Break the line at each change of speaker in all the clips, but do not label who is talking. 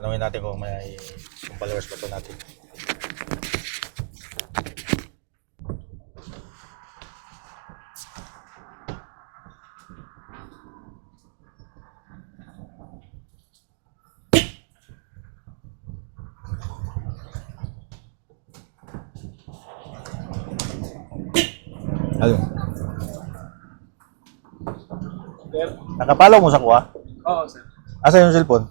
Tanungin natin kung may kung followers ba to natin. Ayun.
Sir?
Nakapalaw mo sa kuha?
Oo, sir.
Asa yung cellphone?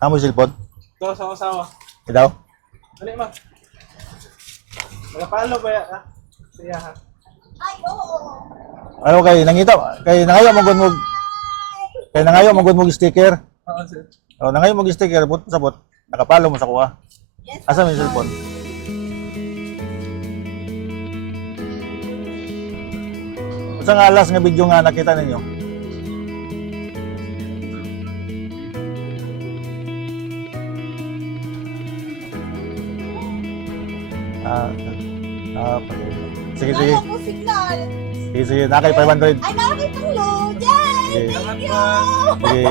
Tama yung cellphone?
Ito sa asawa.
Ikaw?
Dali ma. Nagapalo ba yan, ha? Siya, ha?
Ay, oo.
Ano kay nangita kay nangayo mo gud mo kay nangayo mo gud mo sticker.
Oo, sir.
O nangayo mo sticker but sabot nakapalo mo sa kuha.
Yes.
Asa may cellphone? Sa nga last nga video nga nakita ninyo? Ah, ah, sige, sige.
Wala po signal.
Sige, sige. Nakay 500.
Ay, nakakita ko. Yay!
Sige.
Thank you!
Sige.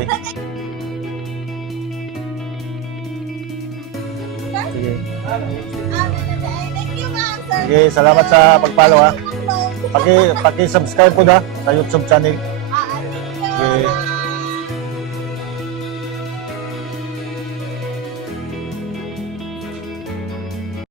Sige.
Ah, Thank you, ma'am.
Sige, salamat sa pagpalo ha. Paki, paki-subscribe po na sa YouTube channel.
Ah, thank you. Bye.